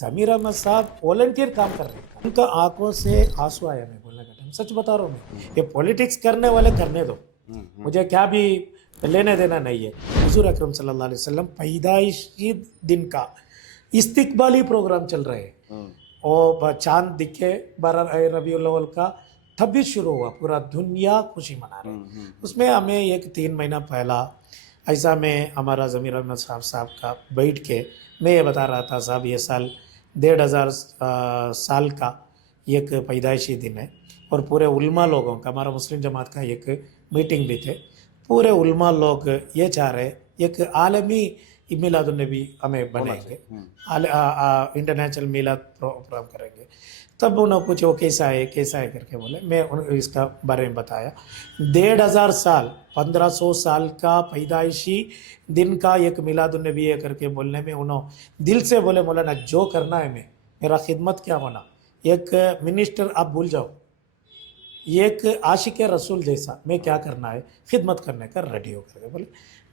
जमीर अहमद साहब वॉलंटियर काम कर रहे हैं, उनका आंखों से आंसू आया। मैं बोलने का टाइम सच बता रहा हूँ मैं, ये पॉलिटिक्स करने वाले करने दो, मुझे क्या भी लेने देना नहीं है। हुजूर अकरम सल्लल्लाहु अलैहि वसल्लम पैदाइशी दिन का इस्तिकबाली प्रोग्राम चल रहे हैं और चांद दिखे 12 रबीउल अव्वल का, तब भी शुरू हुआ, पूरा दुनिया खुशी मना रहे हैं। उसमें हमें एक 3 महीना पहला ऐसा में हमारा ज़मीर अहमद साहब का बैठ के मैं ये बता रहा था, साहब ये साल 1500 साल का एक पैदाइशी दिन है और पूरे उल्मा लोगों का, हमारा मुस्लिम जमात का एक मीटिंग भी थे, पूरे उल्मा लोग ये चाह रहे एक आलमी मिलादुन्नबी हमें बनाएंगे, इंटरनेशनल मिलाद प्रोग्राम करेंगे। तब उन्होंने पूछे वो कैसा है करके बोले, मैं इसका बारे में बताया। 1500 साल 1500 साल का पैदाइशी दिन का एक मिलादुन्नबी है करके बोलने में उन्होंने दिल से बोले, मौलाना जो करना है मैं, मेरा खिदमत क्या होना, एक मिनिस्टर आप भूल जाओ, एक आशिक रसूल जैसा मैं क्या करना है, खिदमत करने का रेडी हो करके बोले।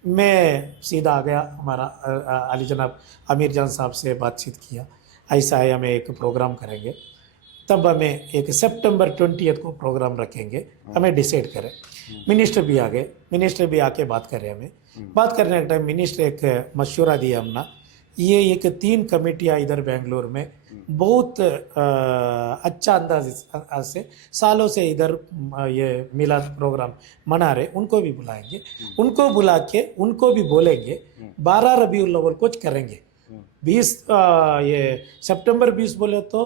मैं सीधा आ गया, हमारा अली जनाब आमिर जान साहब से बातचीत किया, ऐसा है हमें एक प्रोग्राम करेंगे, तब हमें एक सितंबर 20 को प्रोग्राम रखेंगे, हमें डिसाइड करें। मिनिस्टर भी आ गए, मिनिस्टर भी आके बात करें, हमें बात करने के टाइम मिनिस्टर एक मशवरा दिया हमने, ये एक 3 कमेटियाँ इधर बेंगलोर में बहुत अच्छा अंदाज से सालों से इधर ये मिलाद प्रोग्राम मना रहे, उनको भी बुलाएंगे, उनको बुला के उनको भी बोलेंगे 12 रबीउल अव्वल कुछ करेंगे। 20 ये सितंबर 20 बोले तो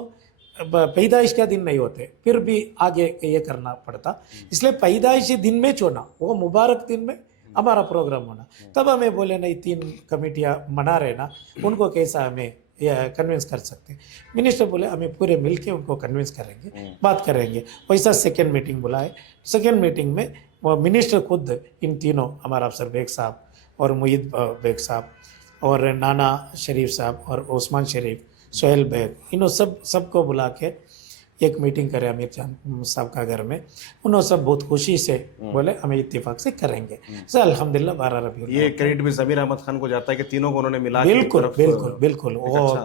पैदाइश का दिन नहीं होते, फिर भी आगे ये करना पड़ता, इसलिए पैदाइशी दिन में चुना, वो मुबारक दिन में हमारा प्रोग्राम होना। तब हमें बोले नहीं 3 कमेटियाँ मना रहे ना, उनको कैसा हमें कन्विंस कर सकते। मिनिस्टर बोले हमें पूरे मिलके उनको कन्विंस करेंगे, बात करेंगे। वैसा सेकेंड मीटिंग बुलाए, सेकेंड मीटिंग में वो मिनिस्टर खुद इन तीनों, हमारा अफसर बेग साहब और मुईद बेग साहब और नाना शरीफ साहब और ओस्मान शरीफ, सोहेल बेग, इन्हों सबको बुला के एक मीटिंग करे आमिर जान साहब का घर में। उन्होंने सब बहुत खुशी से बोले हमें इत्तेफाक से करेंगे। सर अल्हम्दुलिल्लाह 12 रबी, ये क्रेडिट भी ज़मीर अहमद खान को जाता है कि तीनों को उन्होंने मिला के बिल्कुल बिल्कुल बिल्कुल वो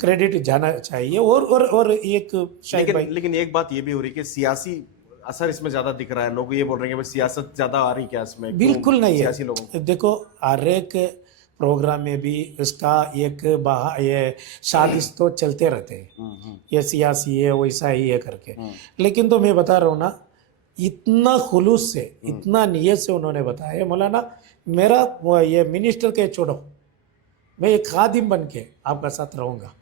क्रेडिट जाना चाहिए। और एक शायद लेकिन एक बात ये भी हो रही है कि सियासी असर इसमें ज्यादा दिख रहा है, लोग ये बोल रहे हैं कि सियासत ज्यादा आ रही क्या इसमें? बिल्कुल नहीं है। सियासी लोगों देखो हर एक प्रोग्राम में भी इसका एक ये साजिश तो चलते रहते हैं, ये सियासी है वैसा ही है करके, लेकिन तो मैं बता रहा हूँ ना, इतना खुलूस से इतना नियत से उन्होंने बताया, मौलाना मेरा ये मिनिस्टर के छोड़ो, मैं एक खादिम बन के आपका साथ रहूँगा,